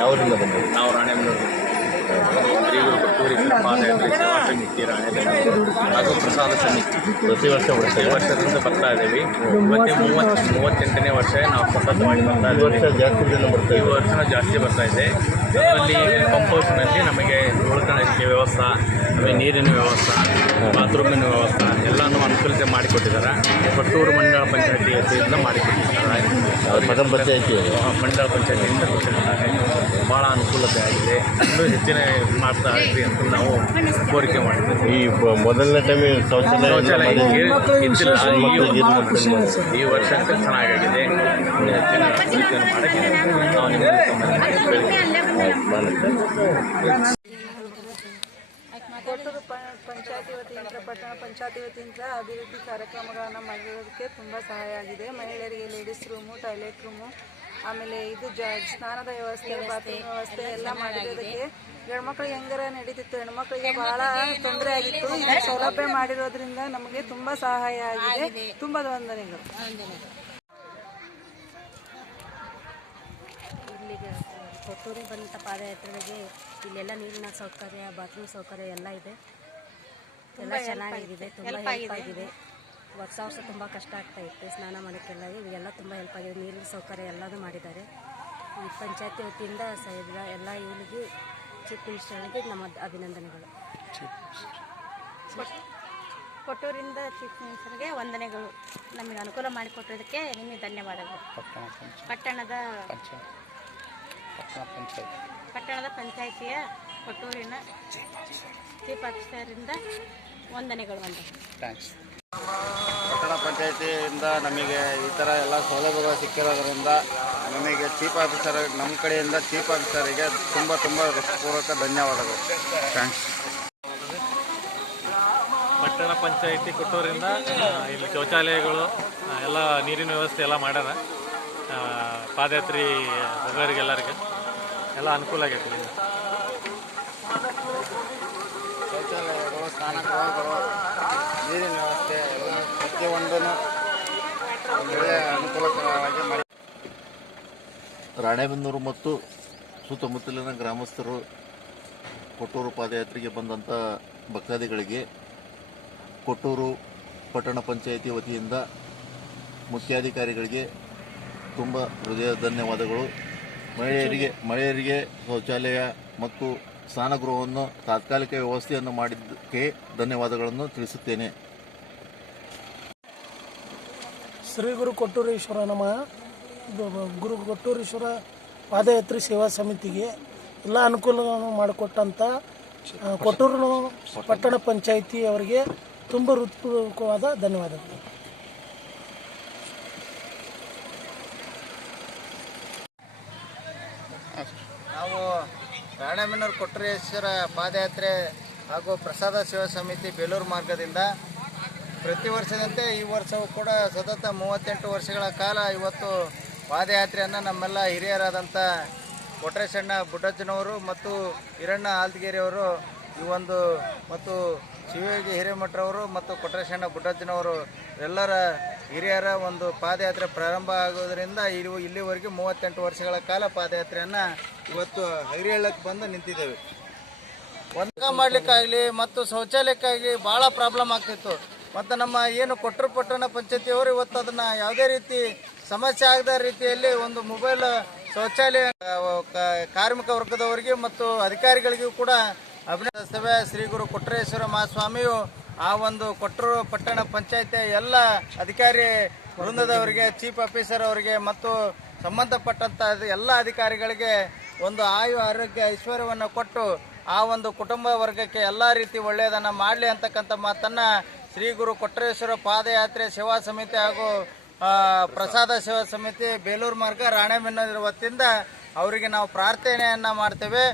ಯಾವರಿಂದ ಬಂದಿದ್ದೀರಿ? ನಾವು ರಾಣೆಬೆನ್ನೂರು ಶ್ರೀಗುರು ಕೊಟ್ಟೂರಿ ಪಾದಯಾತ್ರೆ ಸೇವಾ ಸಮಿತಿ ರಾಣೆಬೆನ್ನೂರು ಹಾಗೂ ಪ್ರಸಾದ ಸಮಿತಿ ಪ್ರತಿ ವರ್ಷ ಈ ವರ್ಷದಿಂದ ಬರ್ತಾ ಇದ್ದೀವಿ. ಇವತ್ತೇ 38ನೇ ವರ್ಷ ನಾವು ಸತತವಾಗಿ ಬರ್ತಾ ಈ ವರ್ಷ ಇದ್ದೀವಿ. ಜಾಸ್ತಿ ಜನ ಬರ್ತಾ ಈ ವರ್ಷ ಜಾಸ್ತಿ ಬರ್ತಾ ಇದೆ. ಅದರಲ್ಲಿ ಪಂಪ್ ಹೌಸ್ನಲ್ಲಿ ನಮಗೆ ಉಳ್ಕೊಳ್ಳೋಕ್ಕೆ ವ್ಯವಸ್ಥೆ, ಆಮೇಲೆ ನೀರಿನ ವ್ಯವಸ್ಥೆ, ಬಾತ್ರೂಮಿನ ವ್ಯವಸ್ಥೆ ಎಲ್ಲನೂ ಅನುಕೂಲತೆ ಮಾಡಿಕೊಟ್ಟಿದ್ದಾರೆ. ಕೊಟ್ಟೂರು ಮಂಡಳ ಪಂಚಾಯತಿ ವತಿಯಿಂದ ಮಾಡಿಕೊಟ್ಟಿದ್ದಾರೆ. ಪಟ್ಟಣ ಪಂಚಾಯತಿ ಮಂಡಳ ಪಂಚಾಯತಿಯಿಂದ ಕೊಟ್ಟಿದ್ದಾರೆ. ಭಾಳ ಅನುಕೂಲತೆ ಆಗಿದೆ. ಇನ್ನೂ ಹೆಚ್ಚಿನ ಮಾಡ್ತಾ ಇದ್ವಿ ಅಂತ ನಾವು ಕೋರಿಕೆ ಮಾಡಿದ್ದೇವೆ. ಈ ಮೊದಲನೇ ಟೈಮ್ ಶೌಚಾಲಯ ಇದ್ದಿಲ್ಲ. ಈ ವರ್ಷ ಅಂತ ಚೆನ್ನಾಗಾಗಿದೆ. ಇನ್ನೂ ಹೆಚ್ಚಿನ ಅಭಿವೃದ್ಧಿಯನ್ನು ಮಾಡೋಕ್ಕೆ ನಾವು ಕೊಟ್ಟೂರು ಪಂಚಾಯತಿ ವತಿಯಿಂದ ಪಟ್ಟಣ ಪಂಚಾಯತಿ ವತಿಯಿಂದ ಅಭಿವೃದ್ಧಿ ಕಾರ್ಯಕ್ರಮಗಳನ್ನು ಮಾಡಿರೋದಕ್ಕೆ ತುಂಬ ಸಹಾಯ ಆಗಿದೆ. ಮಹಿಳೆಯರಿಗೆ ಲೇಡೀಸ್ ರೂಮು, ಟಾಯ್ಲೆಟ್ ರೂಮು, ಆಮೇಲೆ ಇದು ಸ್ನಾನದ ವ್ಯವಸ್ಥೆ, ಬಾತ್ರೂಮ್ ವ್ಯವಸ್ಥೆ ಎಲ್ಲ ಮಾಡಿರೋದಕ್ಕೆ ಹೆಣ್ಮಕ್ಳಿಗೆ ಹೆಂಗಾರ ನಡೀತಿತ್ತು, ಹೆಣ್ಮಕ್ಳಿಗೆ ಬಹಳ ತೊಂದರೆ ಆಗಿತ್ತು. ಇದು ಸೌಲಭ್ಯ ಮಾಡಿರೋದ್ರಿಂದ ನಮಗೆ ತುಂಬ ಸಹಾಯ ಆಗಿದೆ. ತುಂಬ ವಂದನೆಗಳು. ಇಲ್ಲಿಗೆ ಕೊಟ್ಟೂರಿಗೆ ಬಂದಂಥ ಪಾದಯಾತ್ರೆಗೆ ಇಲ್ಲೆಲ್ಲ ನೀರಿನ ಸೌಕರ್ಯ, ಬಾತ್ರೂಮ್ ಸೌಕರ್ಯ ಎಲ್ಲ ಇದೆ. ಎಲ್ಲ ಚೆನ್ನಾಗಿದೆ, ತುಂಬ ಹೆಲ್ಪ್ ಆಗಿದೆ. ವರ್ಷ ತುಂಬ ಕಷ್ಟ ಆಗ್ತಾ ಇತ್ತು ಸ್ನಾನ ಮಾಡೋಕ್ಕೆಲ್ಲ. ಇವೆಲ್ಲ ತುಂಬ ಹೆಲ್ಪ್ ಆಗಿದೆ. ನೀರಿನ ಸೌಕರ್ಯ ಎಲ್ಲದೂ ಮಾಡಿದ್ದಾರೆ. ಈ ಪಂಚಾಯತಿ ವತಿಯಿಂದ ಎಲ್ಲ ಇವರಿಗೆ ಚೀಫ್ ಮಿನಿಸ್ಟರ್ಗೆ ನಮ್ಮ ಅಭಿನಂದನೆಗಳು. ಕೊಟ್ಟೂರಿಂದ ಚೀಫ್ ಮಿನಿಸ್ಟರ್ಗೆ ವಂದನೆಗಳು. ನಮಗೆ ಅನುಕೂಲ ಮಾಡಿಕೊಟ್ಟಿದ್ದಕ್ಕೆ ನಿಮಗೆ ಧನ್ಯವಾದಗಳು. ಪಟ್ಟಣದ ಪಂಚಾಯಿತಿಯ ಕೊಟ್ಟೂರಿನ ಚೀಫ್ ಆಫೀಸರಿಂದ ವಂದನೆಗಳು. ಥ್ಯಾಂಕ್ಸ್. ಪಟ್ಟಣ ಪಂಚಾಯಿತಿಯಿಂದ ನಮಗೆ ಈ ಥರ ಎಲ್ಲ ಸೌಲಭ್ಯಗಳು ಸಿಕ್ಕಿರೋದ್ರಿಂದ ನಮಗೆ ಚೀಫ್ ಆಫೀಸರ್, ನಮ್ಮ ಕಡೆಯಿಂದ ಚೀಫ್ ಆಫೀಸರಿಗೆ ತುಂಬ ಹೃತ್ಪೂರ್ವಕ ಧನ್ಯವಾದಗಳು. ಥ್ಯಾಂಕ್ಸ್. ಪಟ್ಟಣ ಪಂಚಾಯಿತಿ ಕೊಟ್ಟೂರಿಂದ ಇಲ್ಲಿ ಶೌಚಾಲಯಗಳು ಎಲ್ಲ ನೀರಿನ ವ್ಯವಸ್ಥೆ ಎಲ್ಲ ಮಾಡ್ಯಾರ. ಪಾದಯಾತ್ರಿ ಹೋಗೋರಿಗೆ ಎಲ್ಲರಿಗೆ ಎಲ್ಲ ಅನುಕೂಲ ಆಗೈತೆ. ಶೌಚಾಲಯಗಳು, ಸ್ನಾನಗೃಹಗಳು, ನೀರಿನ ವ್ಯವಸ್ಥೆ ಎಲ್ಲ ಪ್ರತಿಯೊಂದನ್ನು ಒಳ್ಳೆಯ ಅನುಕೂಲಕರವಾಗಿ ಮಾಡಿ. ರಾಣೆಬೆನ್ನೂರು ಮತ್ತು ಸುತ್ತಮುತ್ತಲಿನ ಗ್ರಾಮಸ್ಥರು ಕೊಟ್ಟೂರು ಪಾದಯಾತ್ರೆಗೆ ಬಂದಂಥ ಭಕ್ತಾದಿಗಳಿಗೆ ಕೊಟ್ಟೂರು ಪಟ್ಟಣ ಪಂಚಾಯಿತಿ ವತಿಯಿಂದ ಮುಖ್ಯಾಧಿಕಾರಿಗಳಿಗೆ ತುಂಬ ಹೃದಯದ ಧನ್ಯವಾದಗಳು. ಮಹಿಳೆಯರಿಗೆ ಶೌಚಾಲಯ ಮತ್ತು ಸ್ನಾನಗೃಹವನ್ನು ತಾತ್ಕಾಲಿಕ ವ್ಯವಸ್ಥೆಯನ್ನು ಮಾಡಿದ್ದಕ್ಕೆ ಧನ್ಯವಾದಗಳನ್ನು ತಿಳಿಸುತ್ತೇನೆ. ಶ್ರೀ ಗುರು ಕೊಟ್ಟೂರೇಶ್ವರ ನಮಃ. ಗುರು ಕೊಟ್ಟೂರೇಶ್ವರ ಪಾದಯಾತ್ರೆ ಸೇವಾ ಸಮಿತಿಗೆ ಎಲ್ಲ ಅನುಕೂಲಗಳನ್ನು ಮಾಡಿಕೊಟ್ಟಂಥ ಕೊಟ್ಟೂರು ಪಟ್ಟಣ ಪಂಚಾಯಿತಿ ಅವರಿಗೆ ತುಂಬ ಹೃತ್ಪೂರ್ವಕವಾದ ಧನ್ಯವಾದಗಳು. ನಾವು ರಾಣೆಬೆನ್ನೂರು ಕೊಟ್ಟೂರೇಶ್ವರ ಪಾದಯಾತ್ರೆ ಹಾಗೂ ಪ್ರಸಾದ ಸೇವಾ ಸಮಿತಿ ಬೇಲೂರು ಮಾರ್ಗದಿಂದ ಪ್ರತಿ ವರ್ಷದಂತೆ ಈ ವರ್ಷವೂ ಕೂಡ ಸತತ 38 ವರ್ಷಗಳ ಕಾಲ ಇವತ್ತು ಪಾದಯಾತ್ರೆಯನ್ನು ನಮ್ಮೆಲ್ಲ ಹಿರಿಯರಾದಂಥ ಕೊಟ್ರೇಶಣ್ಣ ಬುಡ್ಡಜ್ಜನವರು ಮತ್ತು ಹಿರಣ್ಣ ಆಲ್ದಗಿರಿಯವರು ಮತ್ತು ಶಿವಯೋಗಿ ಹಿರೇಮಠರವರು ಮತ್ತು ಕೊಟ್ರೇಶಣ್ಣ ಬುಡ್ಡಜ್ಜನವರು ಎಲ್ಲರ ಹಿರಿಯರ ಒಂದು ಪಾದಯಾತ್ರೆ ಪ್ರಾರಂಭ ಆಗೋದರಿಂದ ಇಲ್ಲಿವರೆಗೆ 38 ವರ್ಷಗಳ ಕಾಲ ಪಾದಯಾತ್ರೆಯನ್ನು ಇವತ್ತು ಹೈರಿಹಳ್ಳಕ್ಕೆ ಬಂದು ನಿಂತಿದ್ದೇವೆ. ಒಂದು ಮಾಡಲಿಕ್ಕಾಗಲಿ ಮತ್ತು ಶೌಚಾಲಯಕ್ಕಾಗಲಿ ಭಾಳ ಪ್ರಾಬ್ಲಮ್ ಆಗ್ತಿತ್ತು. ಮತ್ತು ನಮ್ಮ ಏನು ಕೊಟ್ಟೂರು ಪಟ್ಟಣ ಪಂಚಾಯತಿಯವರು ಇವತ್ತು ಅದನ್ನು ಯಾವುದೇ ರೀತಿ ಸಮಸ್ಯೆ ಆಗದ ರೀತಿಯಲ್ಲಿ ಒಂದು ಮೊಬೈಲ್ ಶೌಚಾಲಯ ಕಾರ್ಮಿಕ ವರ್ಗದವರಿಗೆ ಮತ್ತು ಅಧಿಕಾರಿಗಳಿಗೂ ಕೂಡ ಅಭಿನಂದಿಸುತ್ತೇವೆ. ಶ್ರೀ ಗುರು ಕೊಟ್ಟೂರೇಶ್ವರ ಮಹಾಸ್ವಾಮಿಯು ಆ ಒಂದು ಕೊಟ್ಟೂರು ಪಟ್ಟಣ ಪಂಚಾಯತಿಯ ಎಲ್ಲ ಅಧಿಕಾರಿ ವೃಂದದವರಿಗೆ, ಚೀಫ್ ಆಫೀಸರ್ ಅವರಿಗೆ ಮತ್ತು ಸಂಬಂಧಪಟ್ಟಂಥ ಎಲ್ಲ ಅಧಿಕಾರಿಗಳಿಗೆ ಒಂದು ಆರೋಗ್ಯ ಐಶ್ವರ್ಯವನ್ನು ಕೊಟ್ಟು ಆ ಒಂದು ಕುಟುಂಬ ವರ್ಗಕ್ಕೆ ಎಲ್ಲ ರೀತಿ ಒಳ್ಳೆಯದನ್ನು ಮಾಡಲಿ ಅಂತಕ್ಕಂಥ ಮಾತನ್ನು ಶ್ರೀ ಗುರು ಕೊಟ್ಟೂರೇಶ್ವರ ಪಾದಯಾತ್ರೆ ಸೇವಾ ಸಮಿತಿ ಹಾಗೂ ಪ್ರಸಾದ ಸೇವಾ ಸಮಿತಿ ಬೇಲೂರು ಮಾರ್ಗ ರಾಣೆಬೆನ್ನೂರು ವತಿಯಿಂದ ಅವರಿಗೆ ನಾವು ಪ್ರಾರ್ಥನೆಯನ್ನು ಮಾಡ್ತೇವೆ.